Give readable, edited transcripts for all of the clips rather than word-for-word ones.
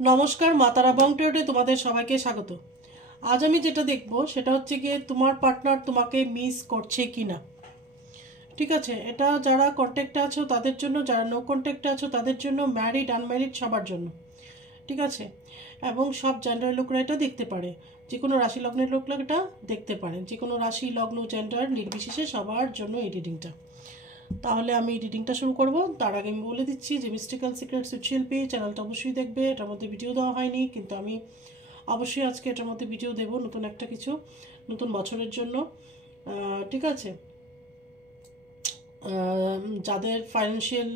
নমস্কার, মাতারা বং টেরোতে তোমাদের সবাইকে স্বাগত। আজ আমি যেটা দেখব সেটা হচ্ছে গিয়ে তোমার পার্টনার তোমাকে মিস করছে কিনা। ঠিক আছে, এটা যারা কন্ট্যাক্টে আছো তাদের জন্য, যারা নো কন্ট্যাক্টে আছো তাদের জন্য, ম্যারিড আনম্যারিড সবার জন্য। ঠিক আছে, এবং সব জেন্ডার লোকরা এটা দেখতে পারে, যে কোনো রাশি লগ্নের লোকরা এটা দেখতে পারেন, যে কোনো রাশি লগ্ন জেন্ডার নির্বিশেষে সবার জন্য এই রিডিংটা। তাহলে আমি রিডিংটা শুরু করব। তার আগে আমি বলে দিচ্ছি যে মিস্টিক্যাল সিক্রেটস উইথ শিল্পী চ্যানেলটা অবশ্যই দেখবে। এটার মধ্যে ভিডিও দেওয়া হয়নি, কিন্তু আমি অবশ্যই আজকে এটার মধ্যে ভিডিও দেব, নতুন একটা কিছু, নতুন বছরের জন্য। ঠিক আছে, যাদের ফাইন্যান্সিয়াল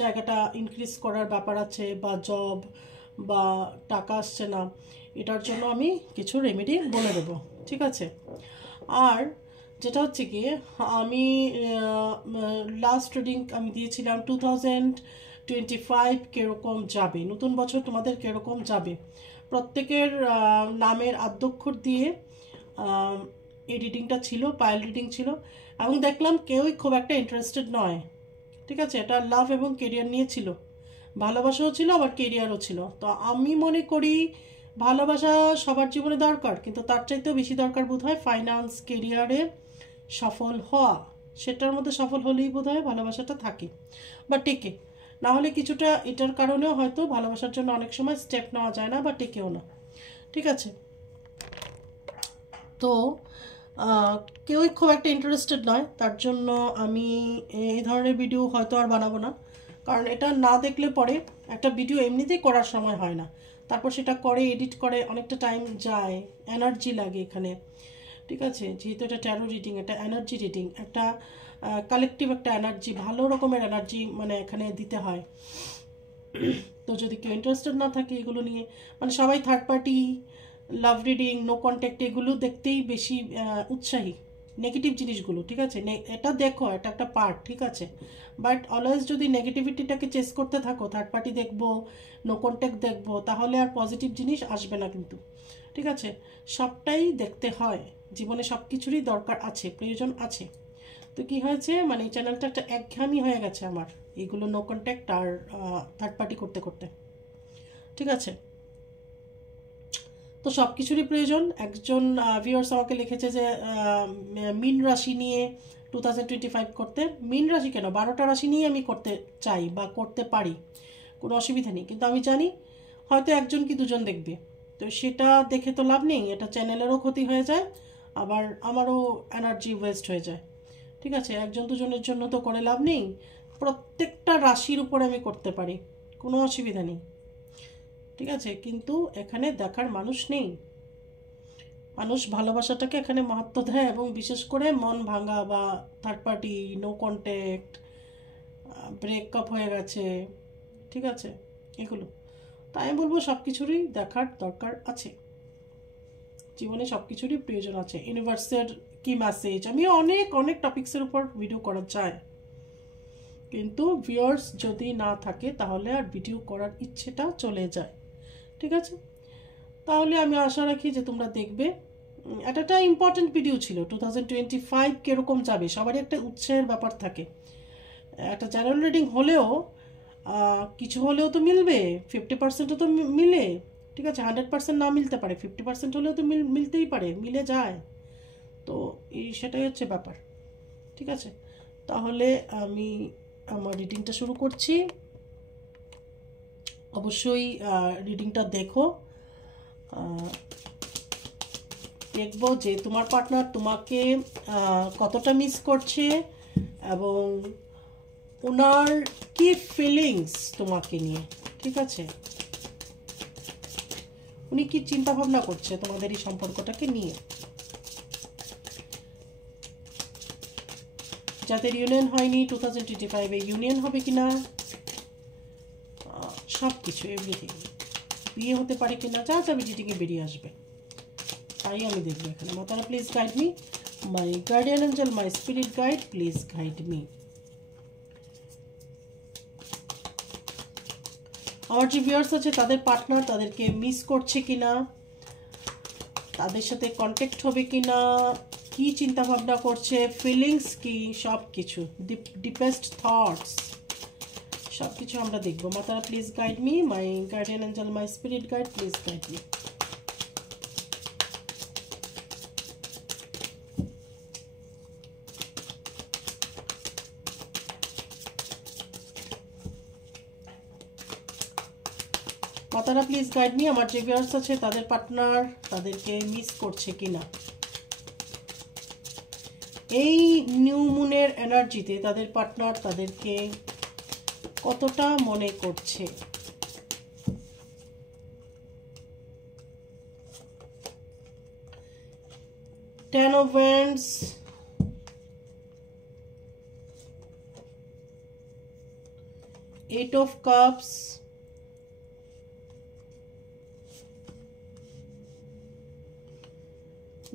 জায়গাটা ইনক্রিজ করার ব্যাপার আছে, বা জব বা টাকা আসছে না, এটার জন্য আমি কিছু রেমেডি বলে দেবো। ঠিক আছে, আর যেটা হচ্ছে কি, আমি লাস্ট রিডিং আমি দিয়েছিলাম 2025 কীরকম যাবে, নতুন বছর তোমাদের কীরকম যাবে, প্রত্যেকের নামের আদ্যক্ষর দিয়ে এই রিডিংটা ছিল, পাইল রিডিং ছিল, এবং দেখলাম কেউই খুব একটা ইন্টারেস্টেড নয়। ঠিক আছে, এটা লাভ এবং কেরিয়ার নিয়ে ছিল, ভালোবাসাও ছিল আবার কেরিয়ারও ছিল। তো আমি মনে করি ভালোবাসা সবার জীবনে দরকার, কিন্তু তার চাইতেও বেশি দরকার বোধ হয় ফাইন্যান্স কেরিয়ারে সফল হওয়া। সেটার মধ্যে সফল হলেই বোধ হয় ভালোবাসাটা থাকে বা টেকে, না হলে কিছুটা এটার কারণেও হয়তো ভালোবাসার জন্য অনেক সময় স্টেপ নেওয়া যায় না বা টেকেও না। ঠিক আছে, তো কেউই খুব একটা ইন্টারেস্টেড নয়, তার জন্য আমি এই ধরনের ভিডিও হয়তো আর বানাবো না, কারণ এটা না দেখলে পরে একটা ভিডিও এমনিতেই করার সময় হয় না, তারপর সেটা করে এডিট করে অনেকটা টাইম যায়, এনার্জি লাগে এখানে। ঠিক আছে, যেহেতু এটা ট্যারো রিডিং, এটা এনার্জি রিডিং, একটা কালেকটিভ একটা এনার্জি, ভালো রকমের এনার্জি মানে এখানে দিতে হয়। তো যদি কেউ ইন্টারেস্টেড না থাকে এগুলো নিয়ে, মানে সবাই third party love reading no contact এগুলো দেখতেই বেশি উৎসাহী, নেগেটিভ জিনিসগুলো। ঠিক আছে, এটা দেখো, এটা একটা পার্ট, ঠিক আছে, বাট অলওয়েজ যদি নেগেটিভিটিটাকে চেস করতে থাকো, থার্ড পার্টি দেখবো, নো কন্ট্যাক্ট দেখবো, তাহলে আর পজিটিভ জিনিস আসবে না কিন্তু। ঠিক আছে, সবটাই দেখতে হয়, জীবনে সব কিছুরই দরকার আছে, প্রয়োজন আছে। তো কি হয়েছে, মানে এই চ্যানেলটা একটা একঘেয়ামি হয়ে গেছে আমার, এইগুলো নো কন্ট্যাক্ট আর থার্ড পার্টি করতে করতে। ঠিক আছে, তো সব কিছুরই প্রয়োজন। একজন ভিউয়ার্স আমাকে লিখেছে যে মীন রাশি নিয়ে 2025 করতে। মীন রাশি কেন, 12টা রাশি নিয়ে আমি করতে চাই বা করতে পারি, কোনো অসুবিধা নেই, কিন্তু আমি জানি হয়তো একজন কি দুজন দেখবে, তো সেটা দেখে তো লাভ নেই, এটা চ্যানেলেরও ক্ষতি হয়ে যায়, আবার আমারও এনার্জি ওয়েস্ট হয়ে যায়। ঠিক আছে, একজন দুজনের জন্য তো করে লাভ নেই, প্রত্যেকটা রাশির উপরে আমি করতে পারি, কোনো অসুবিধা নেই। ঠিক আছে, কিন্তু এখানে দেখার মানুষ নেই, মানুষ ভালোবাসাটাকে এখানে মাহাত্ম্য দেয়, এবং বিশেষ করে মন ভাঙা বা third party no contact, breakup হয়ে গেছে, ঠিক আছে, এগুলো। তাই আমি বলবো সব কিছুরই দেখার দরকার আছে, জীবনে সব কিছুরই প্রয়োজন আছে। ইউনিভার্সের কি মেসেজ, আমি অনেক অনেক টপিক্সের উপর ভিডিও করা যায়, কিন্তু ভিউয়ার্স যদি না থাকে তাহলে আর ভিডিও করার ইচ্ছেটা চলে যায়। ঠিক আছে, তাহলে আমি আশা রাখি যে তোমরা দেখবে। একটা ইম্পর্টেন্ট ভিডিও ছিল, 2025 কীরকম যাবে, সবারই একটা উৎসাহের ব্যাপার থাকে। একটা চ্যানেল রিডিং হলেও কিছু হলেও তো মিলবে, 50%ও তো মিলে। ঠিক আছে, 100% না মিলতে পারে, 50% হলেও তো মিলতেই পারে, মিলে যায়। তো সেটাই হচ্ছে ব্যাপার। ঠিক আছে, তাহলে আমি আমার রিডিংটা শুরু করছি। অবশ্যই রিডিংটা দেখো, দেখবো যে তোমার পার্টনার তোমাকে কতটা মিস করছে, এবং ওনার কি ফিলিংস তোমাকে নিয়ে। ঠিক আছে, উনি কি চিন্তা ভাবনা করছে তোমাদের এই সম্পর্কটাকে নিয়ে। যাদের ইউনিয়ন হয়নি 2025-এ ইউনিয়ন হবে কিনা, সব কিছু এভরিথিং, বিয়ে হতে পারে কিনা, যা যা ভিডিওটিকে বেরিয়ে আসবে তাই আমি দেখবো এখানে। Ma Tara please guide me, my guardian angel, my spirit guide, please guide me. আমার যে ভিউয়ার্স আছে তাদের পার্টনার তাদেরকে মিস করছে কিনা, তাদের সাথে কন্ট্যাক্ট হবে কিনা, কি চিন্তা ভাবনা করছে, ফিলিংস কি, সব কিছু, ডিপেস্ট থটস সব কিছু আমরা দেখবো। Ma Tara please guide me, my guardian angel, my spirit guide, please guide me. Ma Tara please guide me, আমার যে ভিউয়ার্স আছে তাদের পার্টনার তাদেরকে মিস করছে কিনা, এই নিউ মুনের এনার্জিতে তাদের পার্টনার তাদেরকে কতটা মনে করছে। Ten of wands, eight of cups,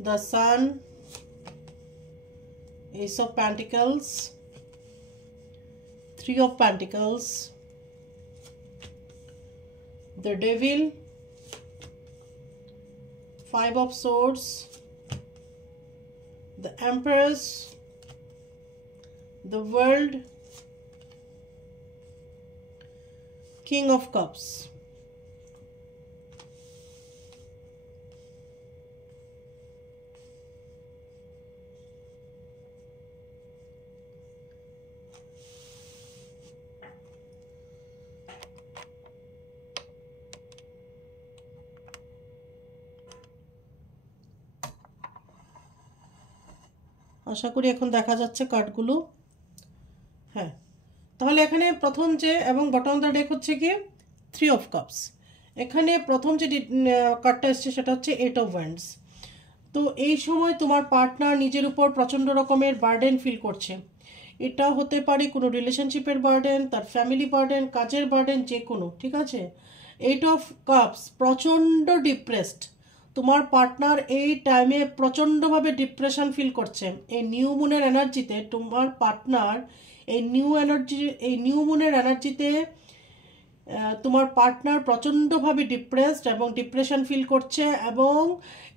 the sun, ace of pentacles, three of pentacles, the devil, five of swords, the empress, the world, king of cups. আশা করি এখন দেখা যাচ্ছে কার্ডগুলো। হ্যাঁ, তাহলে এখানে প্রথম যে এবং বটম দ্য ডেক হচ্ছে কি থ্রি অফ কাপস। এখানে প্রথম যে কার্ডটা এসছে সেটা হচ্ছে এইট অফ ওয়ান্ডস। তো এই সময় তোমার পার্টনার নিজের উপর প্রচণ্ড রকমের বার্ডেন ফিল করছে। এটা হতে পারে কোনো রিলেশনশিপের বার্ডেন, তার ফ্যামিলি বার্ডেন, কাজের বার্ডেন, যে কোনো, ঠিক আছে। এইট অফ কাপস, প্রচণ্ড ডিপ্রেসড। তোমার পার্টনার এই টাইমে প্রচণ্ডভাবে ডিপ্রেশন ফিল করছে। এই নিউ মুনের এনার্জিতে তোমার পার্টনার এই নিউ মুনের এনার্জিতে তোমার পার্টনার প্রচণ্ডভাবে ডিপ্রেসড এবং ডিপ্রেশন ফিল করছে, এবং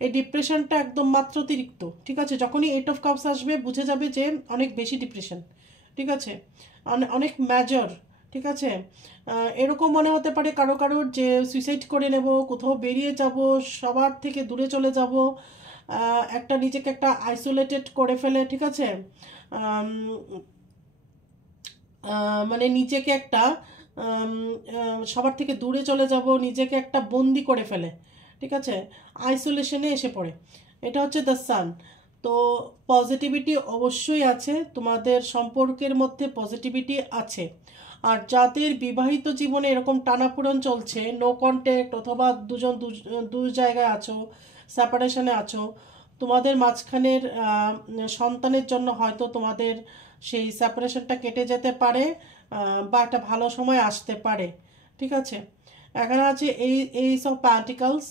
এই ডিপ্রেশনটা একদম মাত্রাতিরিক্ত, ঠিক আছে। যখনই এইট অফ কাপস আসবে বুঝে যাবে যে অনেক বেশি ডিপ্রেশন, ঠিক আছে, অনেক মেজর, ঠিক আছে। এরকম মনে হতে পারে কারোর যে সুইসাইড করে নেব, কোথাও বেরিয়ে যাব, সবার থেকে দূরে চলে যাব, একটা নিজেকে একটা আইসোলেটেড করে ফেলে, ঠিক আছে, মানে নিজেকে একটা সবার থেকে দূরে চলে যাব, নিজেকে একটা বন্দি করে ফেলে, ঠিক আছে, আইসোলেশনে এসে পড়ে। এটা হচ্ছে দ্য সান। তো পজিটিভিটি অবশ্যই আছে, তোমাদের সম্পর্কের মধ্যে পজিটিভিটি আছে। আর যাদের বিবাহিত জীবনে এরকম টানাপোড়েন চলছে, নো কন্ট্যাক্ট, অথবা দু জায়গায় আছো, সেপারেশনে আছো, তোমাদের মাঝখানের সন্তানের জন্য হয়তো তোমাদের সেই সেপারেশনটা কেটে যেতে পারে, বা একটা ভালো সময় আসতে পারে, ঠিক আছে। এখানে আছে এই সব প্যান্টিকলস।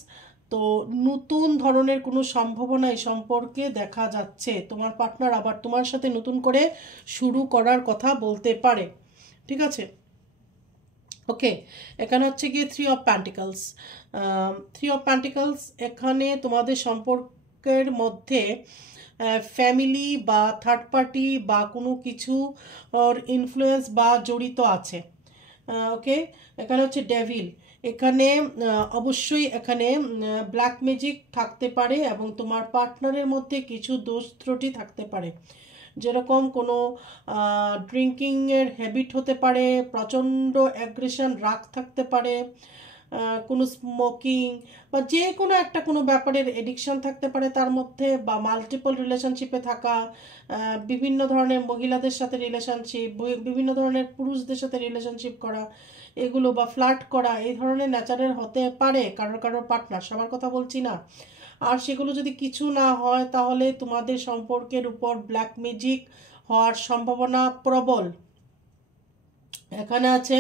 তো নতুন ধরনের কোনো সম্ভাবনা এই সম্পর্কে দেখা যাচ্ছে। তোমার পার্টনার আবার তোমার সাথে নতুন করে শুরু করার কথা বলতে পারে, ঠিক আছে। ওকে, এখানে হচ্ছে গিয়ে থ্রি অফ প্যান্টিকলস। এখানে তোমাদের সম্পর্কের মধ্যে ফ্যামিলি বা থার্ড পার্টি বা কোনো কিছু ওর ইনফ্লুয়েন্স বা জড়িত আছে। ওকে, এখানে হচ্ছে ডেভিল। এখানে অবশ্যই এখানে ব্ল্যাক ম্যাজিক থাকতে পারে, এবং তোমার পার্টনারের মধ্যে কিছু দোষ ত্রুটি থাকতে পারে, যেরকম কোনো ড্রিঙ্কিংয়ের হ্যাবিট হতে পারে, প্রচণ্ড অ্যাগ্রেশন, রাগ থাকতে পারে, কোনো স্মোকিং বা যে কোনো একটা কোনো ব্যাপারের এডিকশন থাকতে পারে তার মধ্যে, বা মাল্টিপল রিলেশনশিপে থাকা, বিভিন্ন ধরনের মহিলাদের সাথে রিলেশনশিপ, বিভিন্ন ধরনের পুরুষদের সাথে রিলেশনশিপ করা, এগুলো বা ফ্লার্ট করা, এই ধরনের নেচারের হতে পারে কারোর পার্টনার, সবার কথা বলছি না। আর সেগুলো যদি কিছু না হয় তাহলে তোমাদের সম্পর্কের উপর ব্ল্যাক ম্যাজিক হওয়ার সম্ভাবনা প্রবল। এখানে আছে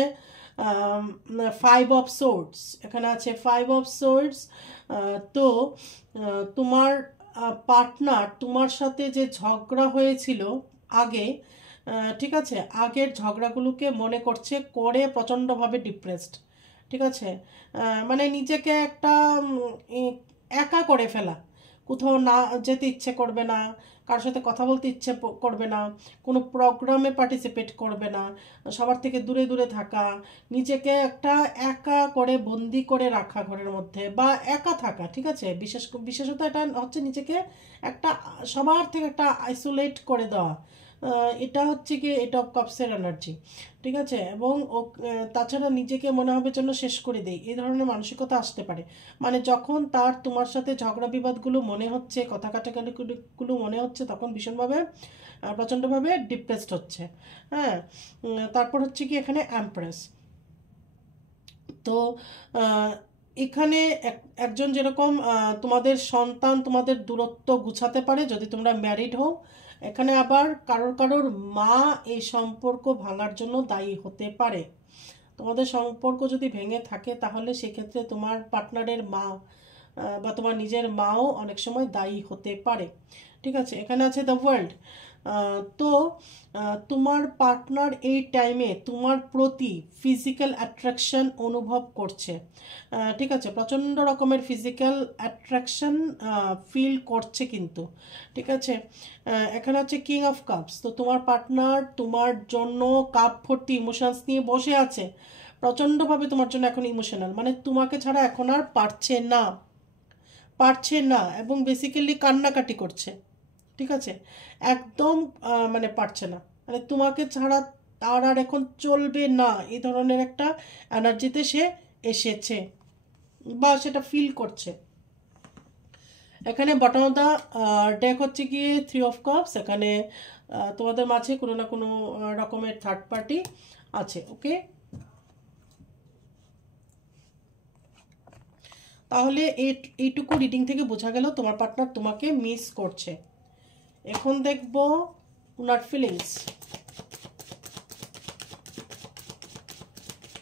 ফাইভ অফ সোর্ডস। এখানে আছে ফাইভ অফ সোর্ডস। তো তোমার পার্টনার তোমার সাথে যে ঝগড়া হয়েছিল আগে, ঠিক আছে, আগের ঝগড়াগুলোকে মনে করে প্রচণ্ডভাবে ডিপ্রেসড, ঠিক আছে। মানে নিজেকে একটা একা করে ফেলা, কোথাও না যেতে ইচ্ছে করবে না, কারোর সাথে কথা বলতে ইচ্ছে করবে না, কোনো প্রোগ্রামে পার্টিসিপেট করবে না, সবার থেকে দূরে দূরে থাকা, নিজেকে একটা একা করে বন্দি করে রাখা ঘরের মধ্যে বা একা থাকা, ঠিক আছে, বিশেষত এটা হচ্ছে নিজেকে একটা সবার থেকে একটা আইসোলেট করে দেওয়া। এটা হচ্ছে কি এটা অফ কাপসের এনার্জি, ঠিক আছে। এবং তাছাড়া নিজেকে মনে হবে যেন শেষ করে দেই, এই ধরনের মানসিকতা আসতে পারে। মানে যখন তার তোমার সাথে ঝগড়া বিবাদগুলো মনে হচ্ছে, কথা কাটাকাটিগুলো মনে হচ্ছে, তখন ভীষণভাবে প্রচণ্ডভাবে ডিপ্রেসড হচ্ছে। হ্যাঁ, তারপর হচ্ছে কি এখানে এমপ্রেস। তো এখানে একজন যেরকম তোমাদের সন্তান তোমাদের দূরত্ব গুছাতে পারে যদি তোমরা ম্যারিড হও, এখানে আবার কারোর কারোর মা এই সম্পর্ক ভাঙার জন্য দায়ী হতে পারে। তোমাদের সম্পর্ক যদি ভেঙে থাকে তাহলে সেক্ষেত্রে তোমার পার্টনারের মা বা তোমার নিজের মাও অনেক সময় দায়ী হতে পারে, ঠিক আছে। এখানে আছে দ্য ওয়ার্ল্ড। তো তোমার পার্টনার এই টাইমে তোমার প্রতি ফিজিক্যাল অ্যাট্রাকশন অনুভব করছে, ঠিক আছে, প্রচণ্ড রকমের ফিজিক্যাল অ্যাট্রাকশন ফিল করছে কিন্তু, ঠিক আছে। এখানে হচ্ছে কিং অফ কাপস। তো তোমার পার্টনার তোমার জন্য কাপ ভর্তি ইমোশনস নিয়ে বসে আছে, প্রচণ্ডভাবে তোমার জন্য এখন ইমোশনাল, মানে তোমাকে ছাড়া এখন আর পারছে না এবং বেসিক্যালি কান্নাকাটি করছে, ঠিক আছে, একদম মানে পারছে না, মানে তোমাকে ছাড়া তার আর এখন চলবে না, এই ধরনের একটা এনার্জিতে সে এসেছে বা সেটা ফিল করছে। এখানে বটম অফ দ্য ডেক হচ্ছে গিয়ে 3 অফ কাপস। এখানে তোমাদের মাঝে কোনো না কোনো রকমের থার্ড পার্টি আছে, ওকে। তাহলে এইটুকু রিডিং থেকে বোঝা গেল তোমার পার্টনার তোমাকে মিস করছে। এখন দেখব ওনার ফিলিংস,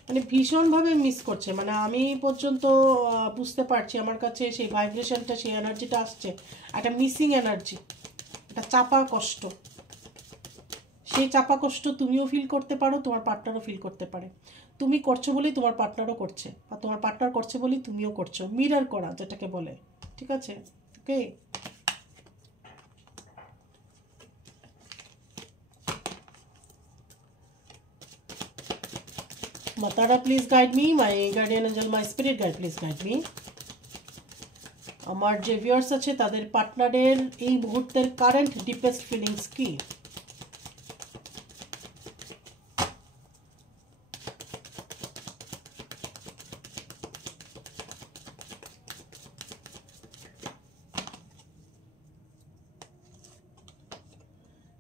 মানে ভীষণভাবে মিস করছে, মানে আমি পর্যন্ত বুঝতে পারছি, আমার কাছে সেই ভাইব্রেশনটা, সেই এনার্জিটা আসছে, একটা মিসিং এনার্জি, একটা চাপা কষ্ট। সেই চাপা কষ্ট তুমিও ফিল করতে পারো, তোমার পার্টনারও ফিল করতে পারে। তুমি করছো বলেই তোমার পার্টনারও করছে, আর তোমার পার্টনার করছে বলেই তুমিও করছো, মিরর করা যেটাকে বলে, ঠিক আছে, okay. Ma Tara please guide me, my guardian angel, my spirit guide please guide me. আমার যে ভিউয়ার্স আছে তাদের পার্টনারের এই মুহূর্তের কারেন্ট ডিপেস্ট ফিলিংস কি?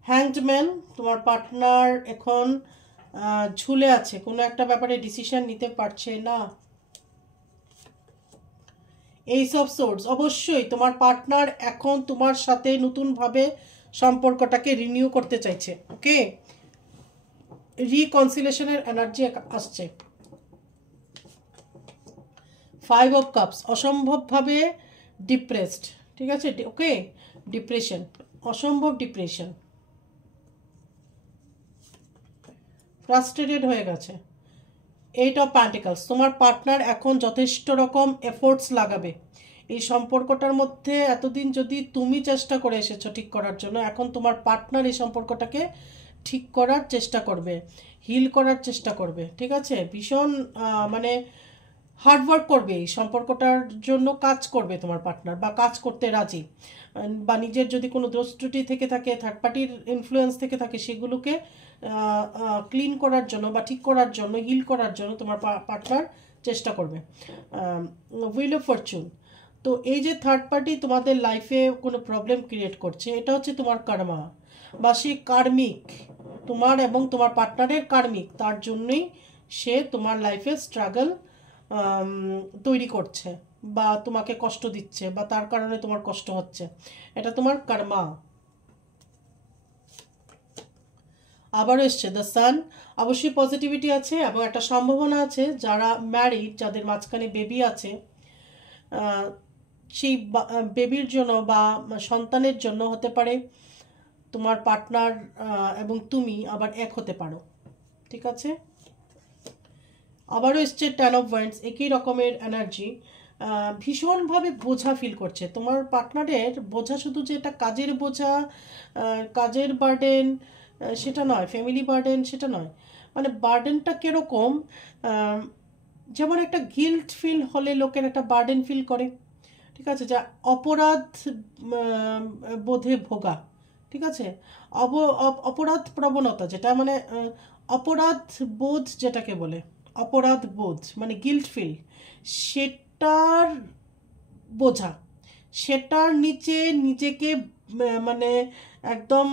হ্যাংড ম্যান, তোমার পার্টনার এখন ঝুলে আছে, কোনো একটা ব্যাপারে ডিসিশন নিতে পারছে না। এইস অফ সোর্ডস, অবশ্যই তোমার পার্টনার এখন তোমার সাথে নতুনভাবে সম্পর্কটাকে রিনিউ করতে চাইছে, ওকে। রিকনসিলেশনের এনার্জি আসছে। 5 অফ কাপস, অসম্ভবভাবে ডিপ্রেসড, ঠিক আছে, ওকে, ডিপ্রেশন, অসম্ভব ডিপ্রেশন, ফ্রাস্ট্রেটেড হয়ে গেছে। 8 অফ প্যান্টিকলস, তোমার পার্টনার এখন যথেষ্ট রকম এফোর্টস লাগাবে এই সম্পর্কটার মধ্যে। এতদিন যদি তুমি চেষ্টা করে এসেছো ঠিক করার জন্য, এখন তোমার পার্টনার এই সম্পর্কটাকে ঠিক করার চেষ্টা করবে, হিল করার চেষ্টা করবে, ঠিক আছে। ভীষণ মানে হার্ডওয়ার্ক করবে এই সম্পর্কটার জন্য, কাজ করবে তোমার পার্টনার, বা কাজ করতে রাজি, বা নিজের যদি কোনো দোষ ত্রুটি থেকে থাকে, থার্ড পার্টির ইনফ্লুয়েন্স থেকে থাকে, সেগুলোকে ক্লিন করার জন্য বা ঠিক করার জন্য, হিল করার জন্য তোমার পার্টনার চেষ্টা করবে। হুইল অফ ফরচুন, তো এই যে থার্ড পার্টি তোমাদের লাইফে কোনো প্রবলেম ক্রিয়েট করছে, এটা হচ্ছে তোমার কর্মা বা সেই কার্মিক, তোমার এবং তোমার পার্টনারের কার্মিক, তার জন্যই সে তোমার লাইফে স্ট্রাগল তৈরি করছে বা তোমাকে কষ্ট দিচ্ছে বা তার কারণে তোমার কষ্ট হচ্ছে, এটা তোমার কর্মা। আবারও এসছে দ্য সান, অবশ্যই পজিটিভিটি আছে এবং একটা সম্ভাবনা আছে যারা ম্যারিড, যাদের মাঝখানে বেবি আছে, সেই বেবির জন্য বা সন্তানের জন্য হতে পারে তোমার পার্টনার এবং তুমি আবার এক হতে পারো, ঠিক আছে। আবারও এসছে 10 অফ ওয়ান্ডস, একই রকমের এনার্জি। ভীষণভাবে বোঝা ফিল করছে। তোমার পার্টনারের বোঝা শুধু যে এটা কাজের বোঝা, কাজের বার্ডেন সেটা নয়, ফ্যামিলি বার্ডেন সেটা নয়, মানে বার্ডেনটা কীরকম, যেমন একটা গিল্ট ফিল হলে লোকের একটা বার্ডেন ফিল করে, ঠিক আছে, যা অপরাধ বোধে ভোগা, ঠিক আছে, অপরাধ প্রবণতা যেটা মানে অপরাধ বোধ যেটাকে বলে, অপরাধ বোধ মানে গিল্ট ফিল, সেটার বোঝা, সেটার নিচে নিজেকে মানে একদম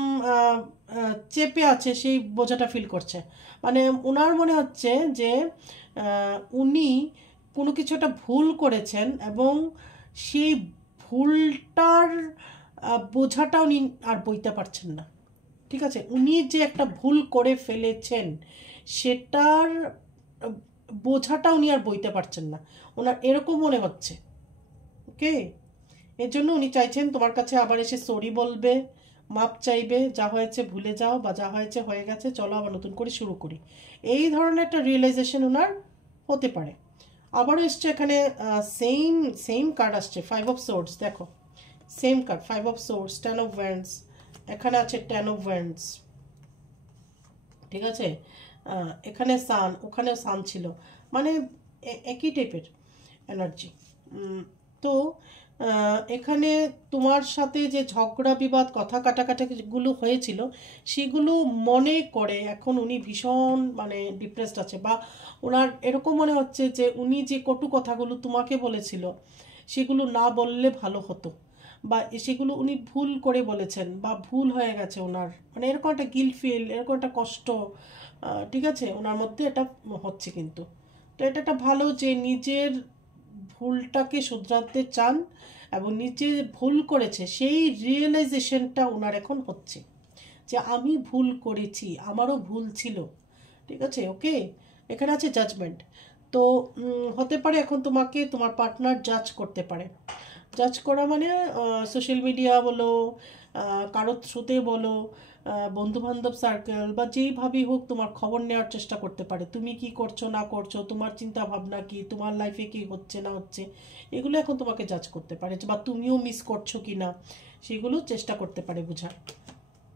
চেপে আছে, সেই বোঝাটা ফিল করছে। মানে ওনার মনে হচ্ছে যে উনি কোনো কিছু একটা ভুল করেছেন এবং সেই ভুলটার বোঝাটা উনি আর বইতে পারছেন না, ঠিক আছে, উনি যে একটা ভুল করে ফেলেছেন সেটার বোঝাটা উনি আর বইতে পারছেন না, ওনার এরকম মনে হচ্ছে। ওকে, এর জন্য উনি চাইছেন তোমার কাছে আবার এসে সরি বলবে, মাপ চাইবে, যা হয়েছে ভুলে যাও, বা যা হয়েছে হয়ে গেছে, চলো আবার নতুন করে শুরু করি, এই ধরনের একটা রিয়েলাইজেশন ওনার হতে পারে। আবারও এসছে এখানে সেম সেম কার্ড আসছে, 5 অফ সোর্ডস, দেখো same card, 5 of swords, 10 of wands, এখানে আছে 10 অফ ওয়ান্ডস, ঠিক আছে, এখানে সান, ওখানেও সান ছিল, মানে একই টাইপের এনার্জি। তো এখানে তোমার সাথে যে ঝগড়া বিবাদ কথা কাটাকাটিগুলো হয়েছিল সেগুলো মনে করে এখন উনি ভীষণ মানে ডিপ্রেসড আছে, বা ওনার এরকম মনে হচ্ছে যে উনি যে কটু কথাগুলো তোমাকে বলেছিল সেগুলো না বললে ভালো হতো, বা সেগুলো উনি ভুল করে বলেছেন বা ভুল হয়ে গেছে ওনার, মানে এরকম একটা গিল্ট ফিল, এরকম একটা কষ্ট, ঠিক আছে, ওনার মধ্যে এটা হচ্ছে। কিন্তু তো এটা একটা ভালো যে নিজের ভুলটাকে শুধরাতে চান এবং নিজে ভুল করেছে সেই রিয়েলাইজেশনটা ওনার এখন হচ্ছে যে আমি ভুল করেছি, আমারও ভুল ছিল, ঠিক আছে। ওকে, এখানে আছে জাজমেন্ট। তো হতে পারে এখন তোমাকে তোমার পার্টনার জাজ করতে পারে, জাজ করা মানে সোশ্যাল মিডিয়া বলো, কারোর থ্রুতে বলো, বন্ধুবান্ধব সার্কেল বা যেইভাবেই হোক তোমার খবর নেওয়ার চেষ্টা করতে পারে, তুমি কি করছো না করছো, তোমার চিন্তা ভাবনা কি, তোমার লাইফে কি হচ্ছে না হচ্ছে, এগুলো এখন তোমাকে জাজ করতে পারে, বা তুমিও মিস করছো কি না সেগুলো চেষ্টা করতে পারে বোঝার।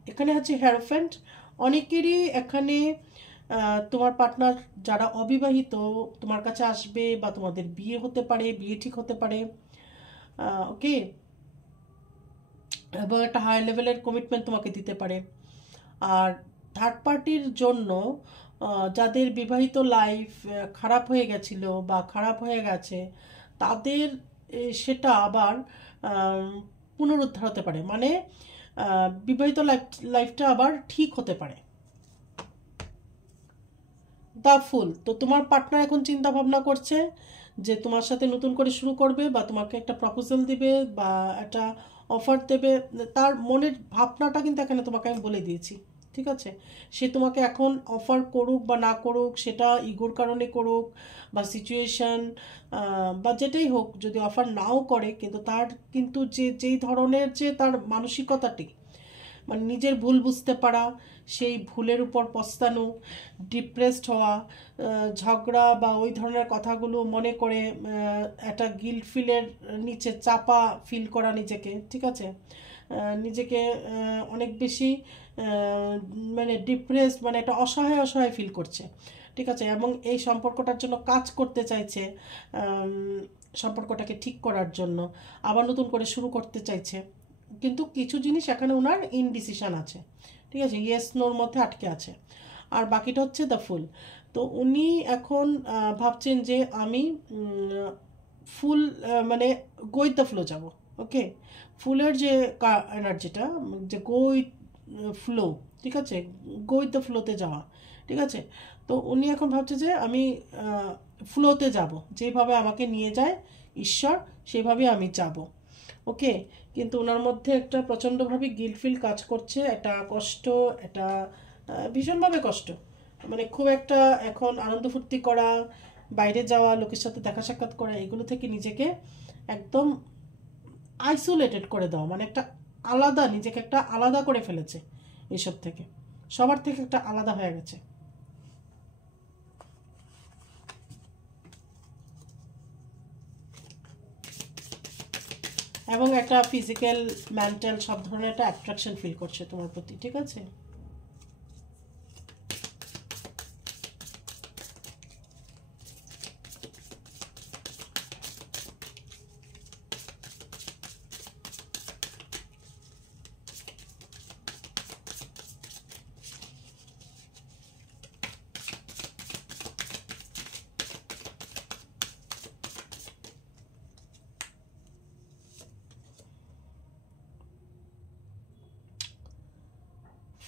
এখানে আছে হ্যারোফ্যান্ট, অনেকেরই এখানে তোমার পার্টনার যারা অবিবাহিত তোমার কাছে আসবে, বা তোমাদের বিয়ে হতে পারে, বিয়ে ঠিক হতে পারে, ওকে, এবং একটা হাই লেভেলের কমিটমেন্ট তোমাকে দিতে পারে। আর থার্ড পার্টির জন্য যাদের বিবাহিত লাইফ খারাপ হয়ে গেছিল বা খারাপ হয়ে গেছে তাদের সেটা আবার পুনরুদ্ধার হতে পারে, মানে বিবাহিত লাইফটা আবার ঠিক হতে পারে। দ্য ফুল, তো তোমার পার্টনার এখন চিন্তা ভাবনা করছে যে তোমার সাথে নতুন করে শুরু করবে, বা তোমাকে একটা প্রপোজাল দিবে, বা একটা অফার দেবে, তার মনের ভাবনাটা কিন্তু এখানে তোমাকে আমি বলে দিয়েছি, ঠিক আছে। সে তোমাকে এখন অফার করুক বা না করুক, সেটা ইগোর কারণে করুক বা সিচুয়েশন বা যেটাই হোক, যদি অফার নাও করে, কিন্তু তার কিন্তু যেই ধরনের যে তার মানসিকতাটি, মানে নিজের ভুল বুঝতে পারা, সেই ভুলের উপর পস্তানো, ডিপ্রেসড হওয়া, ঝগড়া বা ওই ধরনের কথাগুলো মনে করে একটা গিল্ট ফিলের নিচে চাপা ফিল করা নিজেকে, ঠিক আছে, নিজেকে অনেক বেশি মানে ডিপ্রেসড, মানে একটা অসহায় অসহায় ফিল করছে, ঠিক আছে, এবং এই সম্পর্কটার জন্য কাজ করতে চাইছে, সম্পর্কটাকে ঠিক করার জন্য আবার নতুন করে শুরু করতে চাইছে, কিন্তু কিছু জিনিস এখানে ওনার ইনডিসিশন আছে, ঠিক আছে, ইয়েস নোর মধ্যে আটকে আছে। আর বাকিটা হচ্ছে দ্য ফুল। তো উনি এখন ভাবছেন যে আমি ফুল মানে গো উইথ দ্য ফ্লো যাব। ওকে, ফুলের যে এনার্জিটা, যে গো উইথ ফ্লো, ঠিক আছে, গো উইথ দ্য ফ্লোতে যাওয়া, ঠিক আছে। তো উনি এখন ভাবছে যে আমি ফ্লোতে যাব, যেভাবে আমাকে নিয়ে যায় ঈশ্বর সেভাবে আমি যাব। ওকে, কিন্তু ওনার মধ্যে একটা প্রচণ্ডভাবে গিল্ট ফিল কাজ করছে, একটা কষ্ট, একটা ভীষণভাবে কষ্ট, মানে খুব একটা এখন আনন্দ ফুর্তি করা, বাইরে যাওয়া, লোকের সাথে দেখা সাক্ষাৎ করা, এগুলো থেকে নিজেকে একদম আইসোলেটেড করে দেওয়া, মানে একটা আলাদা, নিজেকে একটা আলাদা করে ফেলেছে এসব থেকে, সবার থেকে একটা আলাদা হয়ে গেছে। এবং একটা ফিজিক্যাল মেন্টাল সব ধরনের একটা অ্যাট্রাকশন ফিল করছে তোমার প্রতি, ঠিক আছে?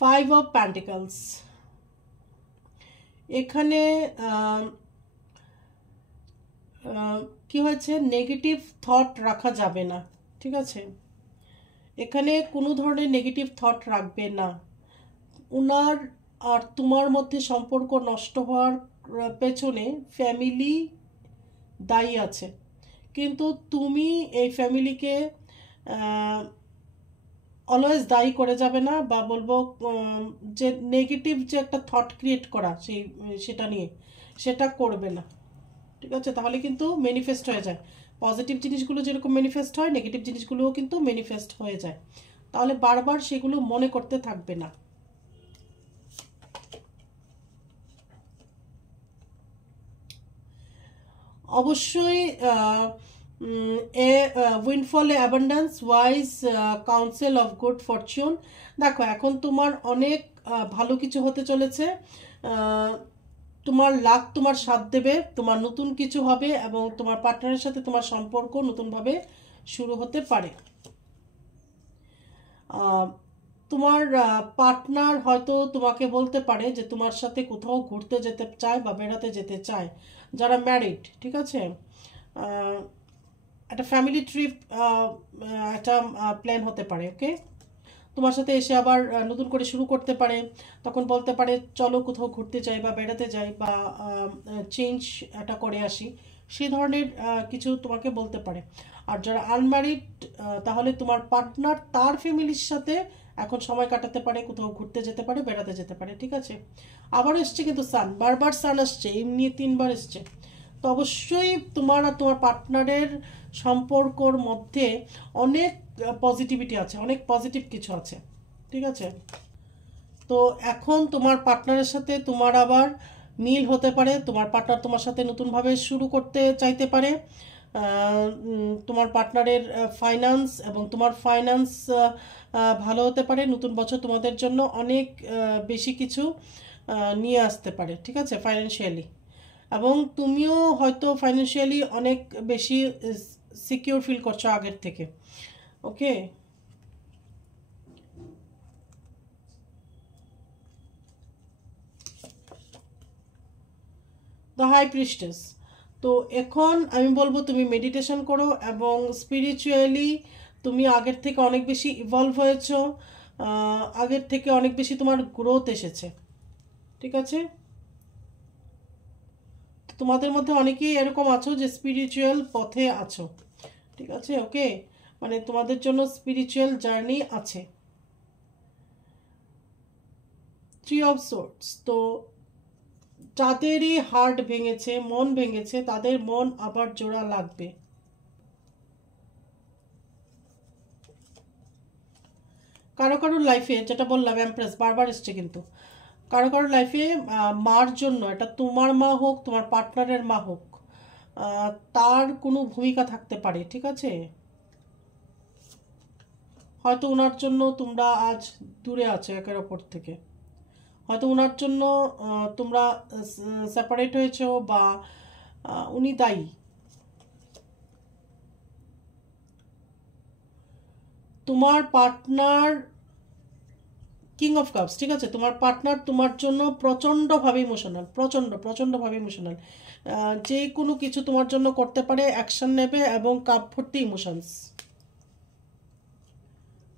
ফাইভ অফ প্যান্টিকলস, এখানে কি হয়েছে, নেগেটিভ থট রাখা যাবে না, ঠিক আছে? এখানে কোনো ধরনের নেগেটিভ থট রাখবে না। ওনার আর তোমার মধ্যে সম্পর্ক নষ্ট হওয়ার পেছনে ফ্যামিলি দায়ী আছে, কিন্তু তুমি এই ফ্যামিলিকে অলওয়েজ দায়ী করে যাবে না, বা বলবো যে নেগেটিভ যে একটা থট ক্রিয়েট করা সেটা নিয়ে সেটা করবে না, ঠিক আছে? তাহলে কিন্তু ম্যানিফেস্ট হয়ে যায়। পজিটিভ জিনিসগুলো যেরকম ম্যানিফেস্ট হয়, নেগেটিভ জিনিসগুলোও কিন্তু ম্যানিফেস্ট হয়ে যায়। তাহলে বারবার সেগুলো মনে করতে থাকবে না। অবশ্যই a windfall a abundance wise counsel of good fortune. দেখো এখন তোমার অনেক ভালো কিছু হতে চলেছে, তোমার লাক তোমার সাথ দেবে, তোমার নতুন কিছু হবে এবং তোমার পার্টনারের সাথে তোমার সম্পর্ক নতুনভাবে শুরু হতে পারে। তোমার পার্টনার হয়তো তোমাকে বলতে পারে যে তোমার সাথে কোথাও ঘুরতে যেতে চায় বা বেড়াতে যেতে চায়, যারা ম্যারিড, ঠিক আছে? একটা ফ্যামিলি ট্রিপ একটা প্ল্যান হতে পারে, ওকে? তোমার সাথে এসে আবার নতুন করে শুরু করতে পারে, তখন বলতে পারে চলো কোথাও ঘুরতে যাই বা বেড়াতে যাই বা চেঞ্জ একটা করে আসি, সেই ধরনের কিছু তোমাকে বলতে পারে। আর যারা আনম্যারিড, তাহলে তোমার পার্টনার তার ফ্যামিলির সাথে এখন সময় কাটাতে পারে, কোথাও ঘুরতে যেতে পারে, বেড়াতে যেতে পারে, ঠিক আছে? আবার এসছে কিন্তু সান, বারবার সান আসছে, এমনি 3বার এসছে। তো অবশ্যই তোমার আর তোমার পার্টনারের সম্পর্কর মধ্যে অনেক পজিটিভিটি আছে, অনেক পজিটিভ কিছু আছে, ঠিক আছে? তো এখন তোমার পার্টনারের সাথে তোমার আবার মিল হতে পারে, তোমার পার্টনার তোমার সাথে নতুনভাবে শুরু করতে চাইতে পারে। তোমার পার্টনারের ফাইন্যান্স এবং তোমার ফাইন্যান্স ভালো হতে পারে, নতুন বছর তোমাদের জন্য অনেক বেশি কিছু নিয়ে আসতে পারে, ঠিক আছে? ফাইন্যান্সিয়ালি, এবং তুমিও হয়তো ফাইন্যান্সিয়ালি অনেক বেশি সিকিউর ফিল করছো আগের থেকে, ওকে? দ্য হাই প্রিস্টেস, তো এখন আমি বলবো তুমি মেডিটেশন করো এবং স্পিরিচুয়ালি তুমি আগের থেকে অনেক বেশি ইভলভ হয়েছো, আগের থেকে অনেক বেশি তোমার গ্রোথ এসেছে, ঠিক আছে? তোমাদের মধ্যে অনেকেই এরকম আছো যে স্পিরিচুয়াল পথে আছো, ঠিক আছে? ওকে, মানে তোমাদের জন্য স্পিরিচুয়াল জার্নি আছে। 3 অফ সোর্ডস, তো যাদেরই হার্ট ভেঙেছে, মন ভেঙেছে, তাদের মন আবার জোড়া লাগবে। কারো কারোর লাইফে, যেটা বললাম এমপ্রেস বারবার এসছে, কিন্তু কারো কারো লাইফে মার জন্য, এটা তোমার মা হোক তোমার পার্টনারের মা হোক, তার কোনো ভূমিকা থাকতে পারে, ঠিক আছে? হয়তো ওনার জন্য তোমরা আজ দূরে আছো একের অপর থেকে, হয়তো ওনার জন্য তোমরা সেপারেট হয়েছো, বা উনি দায়ী। তোমার পার্টনার কিং অফ কাপস, ঠিক আছে? তোমার পার্টনার তোমার জন্য প্রচণ্ডভাবে ইমোশনাল, প্রচণ্ডভাবে ইমোশনাল, যে কোনো কিছু তোমার জন্য করতে পারে, অ্যাকশন নেবে, এবং কাপ ভর্তি ইমোশনস,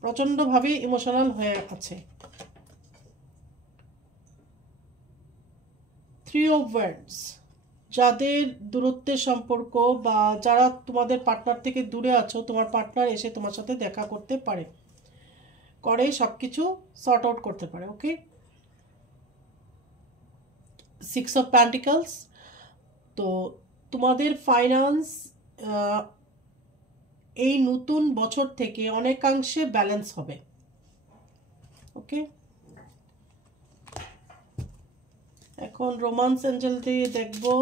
প্রচণ্ডভাবে ইমোশনাল হয়ে আছে। 3 অফ ওয়ান্ডস, যাদের দূরত্বের সম্পর্ক বা যারা তোমাদের পার্টনার থেকে দূরে আছো, তোমার পার্টনার এসে তোমার সাথে দেখা করতে পারে, করে সব কিছু সর্ট আউট করতে পারে, ওকে? 6 অফ প্যান্টিকলস, তো তোমাদের ফাইন্যান্স এই নতুন বছর থেকে অনেকাংশে ব্যালেন্স হবে। ওকে, এখন রোমান্স এঞ্জেল দিয়ে দেখবো।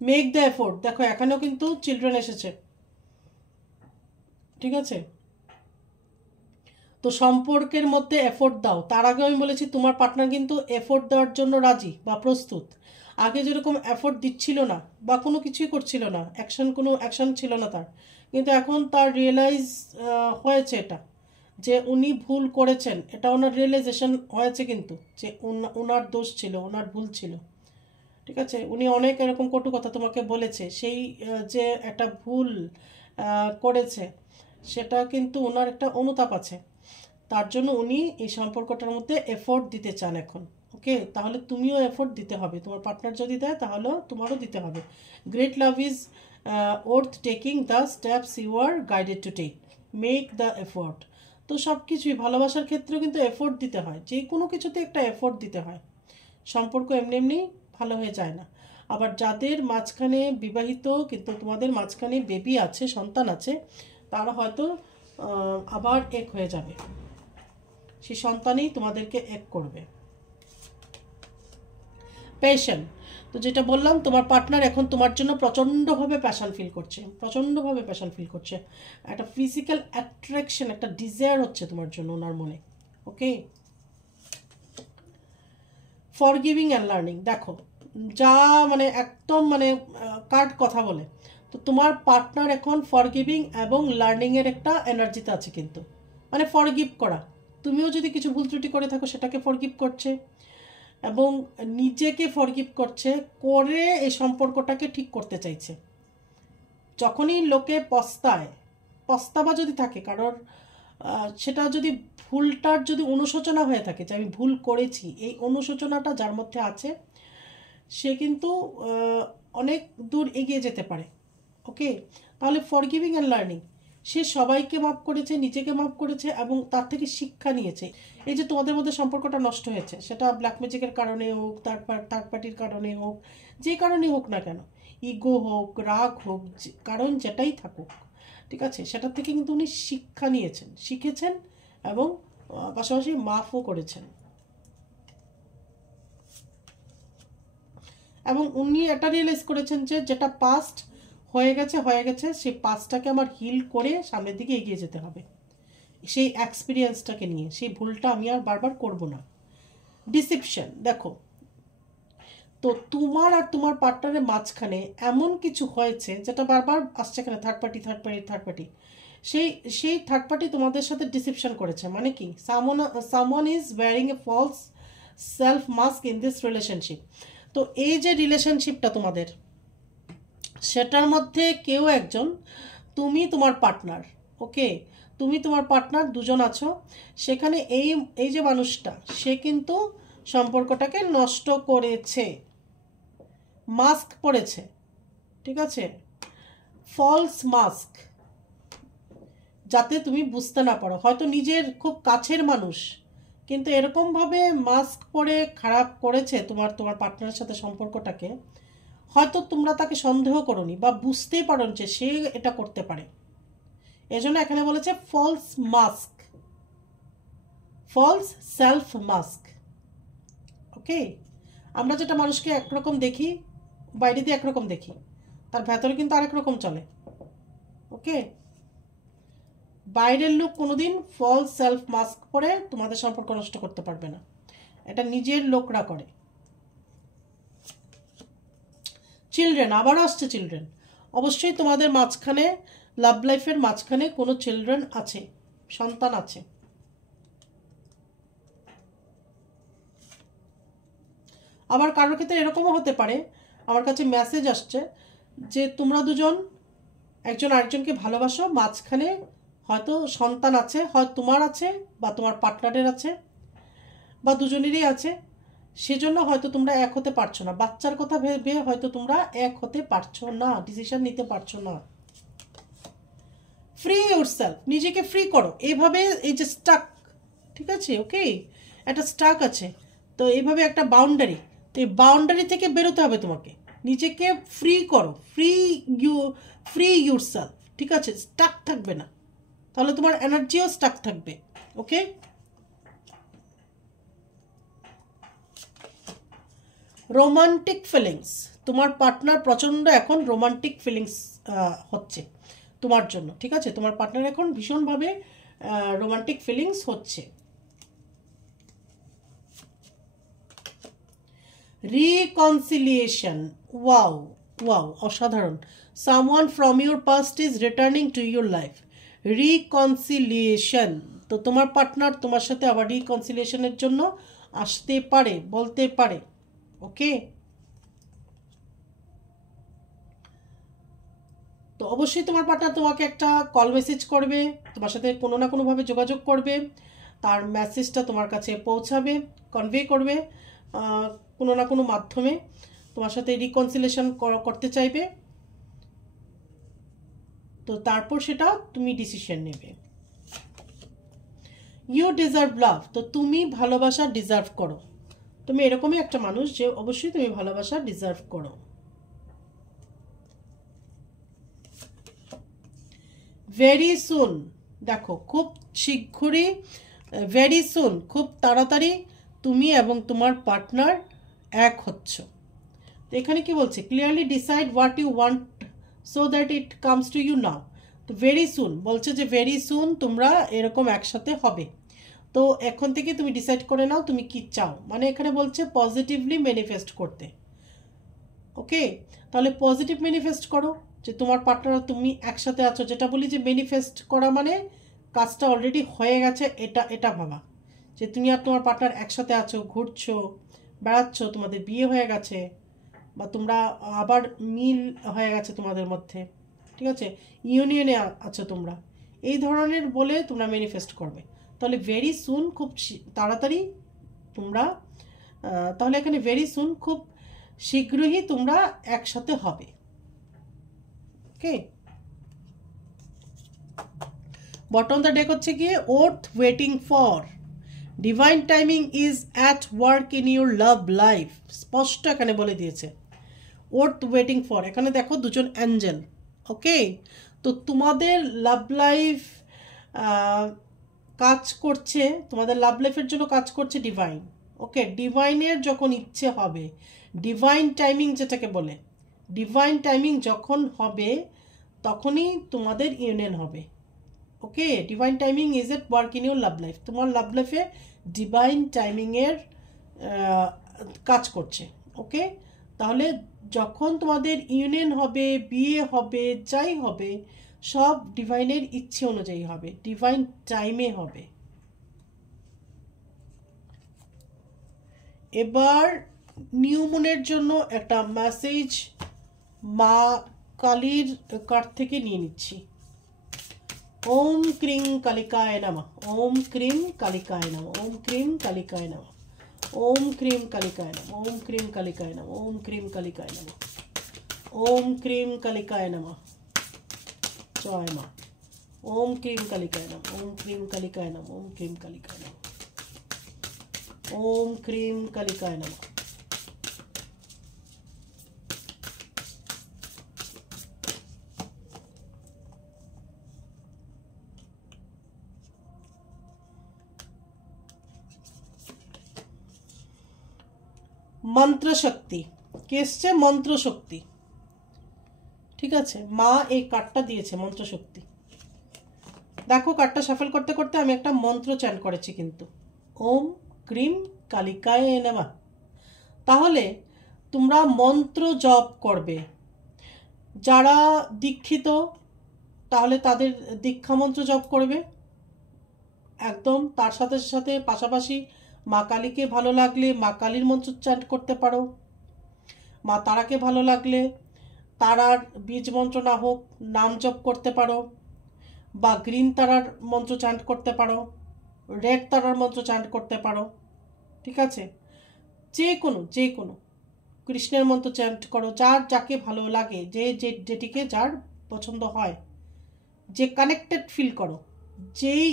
মেক দ্য এফোর্ট, দেখো এখানেও কিন্তু চিলড্রেন এসেছে, ঠিক আছে। তো সম্পর্কের মধ্যে এফোর্ট দাও। তার আগে আমি বলেছি তোমার পার্টনার কিন্তু এফোর্ট দেওয়ার জন্য রাজি বা প্রস্তুত। আগে যেরকম এফোর্ট দিচ্ছিল না বা কোনো কিছুই করছিল না, কোনো অ্যাকশন ছিল না তার, কিন্তু এখন তার রিয়েলাইজ হয়েছে এটা, যে উনি ভুল করেছেন, এটা ওনার রিয়েলাইজেশন হয়েছে কিন্তু, যে ওনার দোষ ছিল, ওনার ভুল ছিল, ঠিক আছে। উনি অনেক এরকম কটু কথা তোমাকে বলেছে, সেই যে একটা ভুল করেছে, সেটা কিন্তু ওনার একটা অনুতাপ আছে, তার জন্য উনি এই সম্পর্কটার মধ্যে এফোর্ট দিতে চান এখন। ওকে, তাহলে তুমিও এফোর্ট দিতে হবে, তোমার পার্টনার যদি দেয় তাহলে তোমারও দিতে হবে। Great love is worth taking the steps you are guided to take, make the effort. তো সব কিছুই ভালোবাসার ক্ষেত্রেও কিন্তু এফোর্ট দিতে হয়, যে কোনো কিছুতে একটা এফোর্ট দিতে হয়। সম্পর্ক এমনি এমনি ভালো হয়ে যায় না। আবার যাদের মাঝখানে বিবাহিত কিন্তু তোমাদের মাঝখানে বেবি আছে, সন্তান আছে, তারা হয়তো আবার এক হয়ে যাবে, সেই সন্তানই তোমাদেরকে এক করবে। প্যাশন, তো যেটা বললাম, তোমার পার্টনার এখন তোমার জন্য প্রচণ্ডভাবে প্যাশন ফিল করছে, প্রচণ্ডভাবে প্যাশন ফিল করছে, একটা ফিজিক্যাল অ্যাট্রাকশন, একটা ডিজায়ার হচ্ছে তোমার জন্য ওনার মনে। ওকে, ফরগিভিং অ্যান্ড লার্নিং, দেখো যা মানে একদম মানে কার্ড কথা বলে, তো তোমার পার্টনার এখন ফরগিভিং এবং লার্নিংয়ের একটা এনার্জিতে আছে কিন্তু, মানে ফরগিভ করা, তুমিও যদি কিছু ভুল ত্রুটি করে থাকো সেটাকে ফরগিভ করছে, এবং নিজেকে ফরগিভ করছে, করে এই সম্পর্কটাকে ঠিক করতে চাইছে। যখনই লোকে পস্তাবা যদি থাকে কারোর, সেটা যদি ভুলটার যদি অনুশোচনা হয়ে থাকে, যে আমি ভুল করেছি, এই অনুশোচনাটা যার মধ্যে আছে, সে কিন্তু অনেক দূর এগিয়ে যেতে পারে। ওকে, তাহলে ফরগিভিং অ্যান্ড লার্নিং, সে সবাইকে মাফ করেছে, নিজেকে মাফ করেছে এবং তার থেকে শিক্ষা নিয়েছে। এই যে তোমাদের মধ্যে সম্পর্কটা নষ্ট হয়েছে, সেটা ব্ল্যাক ম্যাজিকের কারণে হোক, থার্ড পার্টির কারণে হোক, যে কারণে হোক না কেন, ইগো হোক, রাগ হোক, কারণ যেটাই থাকুক, ঠিক আছে, সেটার থেকে কিন্তু উনি শিক্ষা নিয়েছেন, শিখেছেন এবং পাশাপাশি মাফও করেছেন। এবং উনি এটা রিয়েলাইজ করেছেন যে যেটা পাস্ট হয়ে গেছে, সেই পাস্টটাকে আমার হিল করে সামনের দিকে এগিয়ে যেতে হবে, সেই এক্সপিরিয়েন্সটাকে নিয়ে, সেই ভুলটা আমি আর বারবার করব না। ডিসিপশন, দেখো তো তোমার আর তোমার পার্টনারের মাঝখানে এমন কিছু হয়েছে যেটা বারবার আসছে, এখানে থার্ড পার্টি, সেই থার্ড পার্টি তোমাদের সাথে ডিসিপশন করেছে। মানে কি, someone is wearing a false self mask in this relationship. তো এই যে রিলেশনশিপটা তোমাদের, সেটার মধ্যে কেউ একজন, তুমি তোমার পার্টনার, ওকে, তুমি তোমার পার্টনার দুজন আছো, সেখানে এই যে মানুষটা, সে কিন্তু সম্পর্কটাকে নষ্ট করেছে, মাস্ক পরেছে, ঠিক আছে, ফলস মাস্ক, যাতে তুমি বুঝতে না পারো। হয়তো নিজের খুব কাছের মানুষ, কিন্তু এরকমভাবে মাস্ক পরে খারাপ করেছে তোমার পার্টনারের সাথে সম্পর্কটাকে, হয়তো তোমরা তাকে সন্দেহ করোনি বা বুঝতেই পারো যে সে এটা করতে পারে। এজন্য এখানে বলেছে false mask, false self mask. Okay, আমরা যেটা মানুষকে একরকম দেখি, বাইরে দিয়ে একরকম দেখি, তার ভেতরে কিন্তু আরেক রকম চলে। ওকে, বাইরের লোক কোনোদিন ফলস সেলফ মাস্ক পরে তোমাদের সম্পর্ক নষ্ট করতে পারবে না, এটা নিজের লোকরা করে। চিলড্রেন, আবারও আসছে চিলড্রেন, অবশ্যই তোমাদের মাঝখানে, লাভ লাইফের মাঝখানে কোনো চিলড্রেন আছে, সন্তান আছে। আবার কারোর ক্ষেত্রে এরকমও হতে পারে, আমার কাছে মেসেজ আসছে যে তোমরা দুজন একজন আরেকজনকে ভালোবাসো, মাঝখানে হয়তো সন্তান আছে, হয় তোমার আছে বা তোমার পার্টনারের আছে বা দুজনেরই আছে, সেজন্য হয়তো তোমরা এক হতে পারছো না, বাচ্চার কথা ভেবে হয়তো তোমরা এক হতে পারছো না, ডিসিশন নিতে পারছো না। ফ্রি ইউরসেলফ, নিজেকে ফ্রি করো। এইভাবে এই যে স্টাক, ঠিক আছে, ওকে, একটা স্টাক আছে, তো এইভাবে একটা বাউন্ডারি, তো এই বাউন্ডারি থেকে বেরোতে হবে তোমাকে, নিজেকে ফ্রি করো, ফ্রি ইউরসেলফ, ঠিক আছে, স্টাক থাকবে না, তাহলে তোমার এনার্জিও স্টাক থাকবে। ওকে, রোমান্টিক ফিলিংস, তোমার পার্টনার প্রচণ্ড এখন রোমান্টিক ফিলিংস হচ্ছে তোমার জন্য, ঠিক আছে, তোমার পার্টনার এখন ভীষণভাবে রোমান্টিক ফিলিংস হচ্ছে। রিকনসিলিয়েশন, ওয়াও ওয়াও, অসাধারণ। Someone from your past is returning to your life. Reconciliation, তো তোমার পার্টনার তোমার সাথে আবার রিকনসিলিয়েশনের জন্য আসতে পারে, বলতে পারে। ওকে, তো অবশ্যই তোমার পার্টনার তোমাকে একটা কল মেসেজ করবে, তোমার সাথে কোনো না কোনোভাবে যোগাযোগ করবে, তার মেসেজটা তোমার কাছে পৌঁছাবে, কনভে করবে কোনো না কোনো মাধ্যমে, তোমার সাথে রিকনসিলেশন করতে চাইবে, তো তারপর সেটা তুমি ডিসিশন নেবে। ইউ ডিজার্ভ লাভ, তো তুমি ভালোবাসা ডিজার্ভ করো, তুমি এরকমই একটা মানুষ যে অবশ্যই তুমি ভালোবাসা ডিজার্ভ করো। ভেরি সুন, দেখো খুব শীঘ্রই, ভেরি সুন, খুব তাড়াতাড়ি তুমি এবং তোমার পার্টনার এক হচ্ছ। তো এখানে কি বলছে, clearly decide what you want so that it comes to you now. তো ভেরি সুন বলছে যে ভেরি সুন তোমরা এরকম একসাথে হবে, তো এখন থেকে তুমি ডিসাইড করে নাও তুমি কি চাও, মানে এখানে বলছে পজিটিভলি ম্যানিফেস্ট করতে। ওকে, তাহলে পজিটিভ ম্যানিফেস্ট করো যে তোমার পার্টনার তুমি একসাথে আছো, যেটা বলি যে ম্যানিফেস্ট করা মানে কাজটা অলরেডি হয়ে গেছে, এটা ভাবা যে তুমি আর তোমার পার্টনার একসাথে আছো, ঘুরছো, বেড়াচ্ছ, তোমাদের বিয়ে হয়ে গেছে, বা তোমরা আবার মিল হয়ে গেছে তোমাদের মধ্যে, ঠিক আছে, ইউনিয়নে আছো তোমরা, এই ধরনের বলে তোমরা ম্যানিফেস্ট করবে। তাহলে ভেরি সুন, খুব তাড়াতাড়ি তোমরা, তাহলে এখানে ভেরি সুন খুব শীঘ্রই তোমরা একসাথে হবে। ওকে, বটম দ্য ডেক হচ্ছে গিয়ে worth waiting for, divine timing is at work in your love life, স্পষ্ট এখানে বলে দিয়েছে। ওর্থ ওয়েটিং ফর, এখানে দেখো দুজন অ্যাঞ্জেল। ওকে, তো তোমাদের লাভ লাইফ কাজ করছে, তোমাদের লাভ লাইফের জন্য কাজ করছে ডিভাইন। ওকে, ডিভাইনের যখন ইচ্ছে হবে, ডিভাইন টাইমিং যেটাকে বলে, ডিভাইন টাইমিং যখন হবে তখনই তোমাদের ইউনিয়ন হবে। Okay, divine timing is at work in your love life, তোমার লাভ লাইফে ডিভাইন টাইমিংয়ের কাজ করছে। ওকে, তাহলে যখন তোমাদের ইউনিয়ন হবে, বিয়ে হবে, যাই হবে, সব ডিভাইনের ইচ্ছে অনুযায়ী হবে, ডিভাইন টাইমে হবে। এবার নিউ মুনের জন্য একটা মেসেজ মা কালীর কার্ড থেকে নিয়ে নিচ্ছি। ওম ক্রিং কালিকায় নমঃ, ওম ক্রিং কালিকায় নমঃ, ওম ক্রিং কালিকায় নমঃ, ওম ক্রিং কালিকায় নমঃ, ওম ক্রিং কালিকায় নমঃ, ওম ক্রিং কালিকায় নমঃ, ওম ক্রিং কালিকায় নমঃ, জয় মা। ওম ক্রিং কালিকায় নমঃ, ওম ক্রিং কালিকায় নমঃ, ওম ক্রিং কালিকায় নমঃ, ওম ক্রিং কালিকায় নমঃ। মন্ত্র শক্তি, কে এসছে, মন্ত্র শক্তি, ঠিক আছে, মা এই কার্ডটা দিয়েছে মন্ত্র শক্তি। দেখো কার্ডটা শাফল করতে করতে আমি একটা মন্ত্র চ্যান্ট করেছি কিন্তু, ওম ক্রিম কালিকায় নমঃ। তাহলে তোমরা মন্ত্র জপ করবে, যারা দীক্ষিত তাহলে তাদের দীক্ষা মন্ত্র জপ করবে একদম, তার সাথে সাথে পাশাপাশি মা কালীকে ভালো লাগলে মা কালীর মন্ত্র চ্যান্ট করতে পারো, মা তারাকে ভালো লাগলে তারার বীজ মন্ত্র না হোক নাম জপ করতে পারো, বা গ্রিন তারার মন্ত্র চ্যান্ট করতে পারো, রেড তারার মন্ত্র চ্যান্ট করতে পারো, ঠিক আছে। যে কোনো কৃষ্ণের মন্ত্র চ্যান্ট করো, যার যাকে ভালো লাগে, যেটিকে যার পছন্দ হয়, যে কানেক্টেড ফিল করো, যেই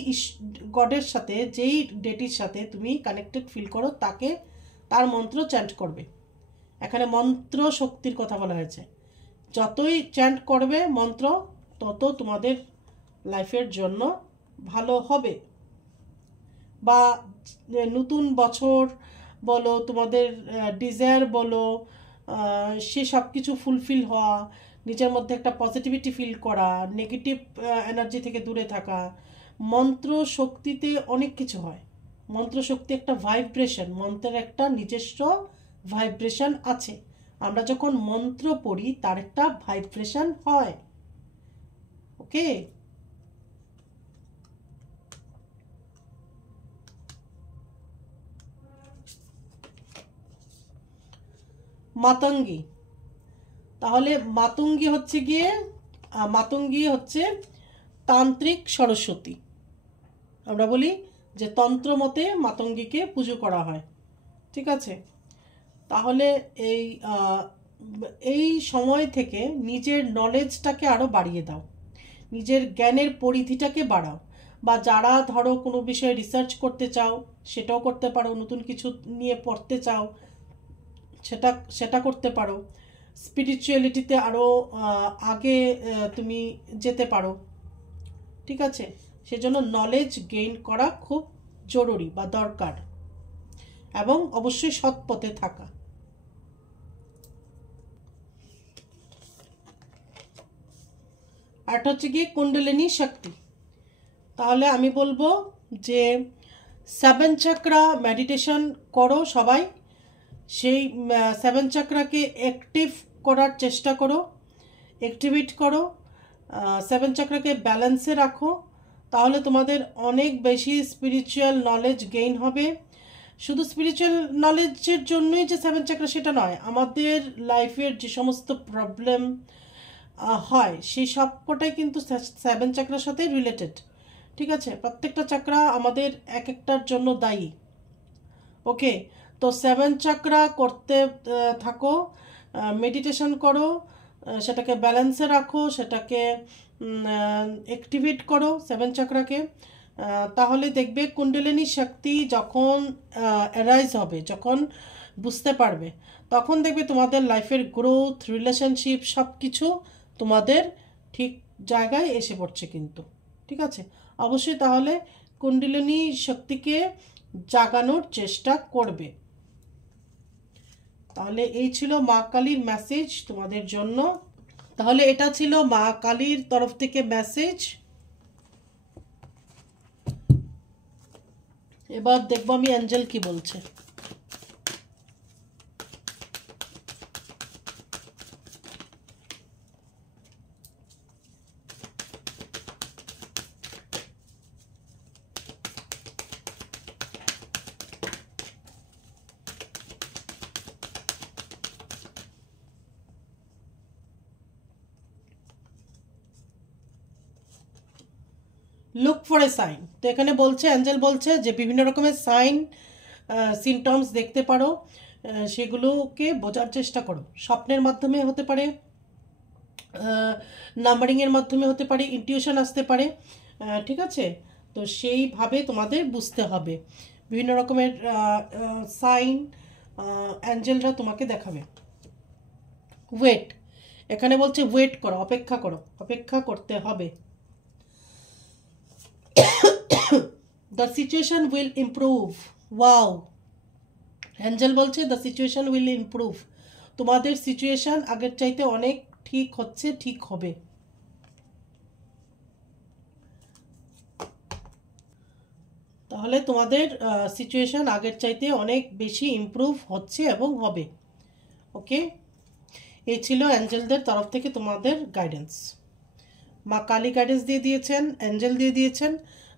গডের সাথে, যেই ডেটির সাথে তুমি কানেক্টেড ফিল করো, তার মন্ত্র চ্যান্ট করবে। এখানে মন্ত্র শক্তির কথা বলা হয়েছে। যতই চ্যান্ট করবে মন্ত্র, তত তোমাদের লাইফের জন্য ভালো হবে। বা নতুন বছর বলো, তোমাদের ডিজায়ার বলো, সে সব কিছু ফুলফিল হওয়া, নিজের মধ্যে একটা পজিটিভিটি ফিল করা, নেগেটিভ এনার্জি থেকে দূরে থাকা। মন্ত্র শক্তিতে অনেক কিছু হয়। মন্ত্র শক্তি একটা ভাইব্রেশন, মন্ত্রের একটা নিজস্ব ভাইব্রেশন আছে। আমরা যখন মন্ত্র পড়ি তার একটা ভাইব্রেশন হয়। ওকে, মাতঙ্গী। তাহলে মাতঙ্গী হচ্ছে তান্ত্রিক সরস্বতী। আমরা বলি যে তন্ত্র মতে মাতঙ্গীকে পুজো করা হয়, ঠিক আছে। তাহলে এই সময় থেকে নিজের নলেজটাকে আরও বাড়িয়ে দাও, নিজের জ্ঞানের পরিধিটাকে বাড়াও। বা যারা ধরো কোনো বিষয়ে রিসার্চ করতে চাও, সেটাও করতে পারো। নতুন কিছু নিয়ে পড়তে চাও, সেটা করতে পারো। স্পিরিচুয়ালিটিতে আরও আগে তুমি যেতে পারো, ঠিক আছে। সেজন্য নলেজ গেইন করা খুব জরুরি বা দরকার, এবং অবশ্যই সৎ পথে থাকা। আর হচ্ছে গিয়ে কুণ্ডলিনী শক্তি। তাহলে আমি বলবো যে 7 চাকরা মেডিটেশন করো সবাই। সেই 7 চাকরাকে অ্যাক্টিভ করার চেষ্টা করো, অ্যাক্টিভেট করো। 7 চাকরাকে ব্যালেন্সে রাখো, তাহলে তোমাদের অনেক বেশি স্পিরিচুয়াল নলেজ গেইন হবে। শুধু স্পিরিচুয়াল নলেজের জন্যই যে 7 চাকরা সেটা নয়, আমাদের লাইফের যে সমস্ত প্রবলেম হয় সেই সবকটাই কিন্তু 7 চাকরার সাথে রিলেটেড, ঠিক আছে। প্রত্যেকটা চাকরা আমাদের এক একটার জন্য দায়ী। ওকে, তো 7 চাকরা করতে থাকো, মেডিটেশন করো, সেটাকে ব্যালেন্সে রাখো, সেটাকে অ্যাক্টিভেট করো 7 চাকরাকে। তাহলে দেখবে কুণ্ডলিনী শক্তি যখন অ্যারাইজ হবে, যখন বুঝতে পারবে, তখন দেখবে তোমাদের লাইফের গ্রোথ, রিলেশনশিপ সব কিছু তোমাদের ঠিক জায়গায় এসে পড়ছে কিন্তু, ঠিক আছে। অবশ্যই তাহলে কুণ্ডলিনী শক্তিকে জাগানোর চেষ্টা করবে। তাহলে এই ছিল মা কালীর মেসেজ তোমাদের জন্য। তাহলে এটা ছিল মা কালীর তরফ থেকে মেসেজ। এবার দেখবো আমি অ্যাঞ্জেল কি বলছে। Look for a sign. তো এখানে বলছে, অ্যাঞ্জেল বলছে যে বিভিন্ন রকমের সাইন সিমটমস দেখতে পারো, সেগুলোকে বোঝার চেষ্টা করো। স্বপ্নের মাধ্যমে হতে পারে, নাম্বারিংয়ের মাধ্যমে হতে পারে, ইনটিউশন আসতে পারে, ঠিক আছে। তো সেইভাবে তোমাদের বুঝতে হবে। বিভিন্ন রকমের সাইন অ্যাঞ্জেলরা তোমাকে দেখাবে। ওয়েট, এখানে বলছে ওয়েট করো, অপেক্ষা করো, অপেক্ষা করতে হবে। The situation will improve. Wow, Angel বলছে the situation will improve. তোমাদের সিচুয়েশন আগের চাইতে অনেক ঠিক হচ্ছে, ঠিক হবে। তাহলে তোমাদের সিচুয়েশন আগের চাইতে অনেক বেশি ইমপ্রুভ হচ্ছে এবং হবে। ওকে, এই ছিল অ্যাঞ্জেলদের তরফ থেকে তোমাদের গাইডেন্স। মা কালী গাইডেন্স দিয়ে দিয়েছেন, অ্যাঞ্জেল দিয়ে দিয়েছেন।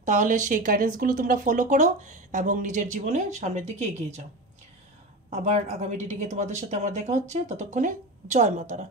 তাহলে সেই গাইডেন্সগুলো তোমরা ফলো করো এবং নিজের জীবনে সামনের দিকে এগিয়ে যাও। আবার আগামী রিডিংয়ে তোমাদের সাথে আমার দেখা হচ্ছে। ততক্ষণে জয় মাতারা।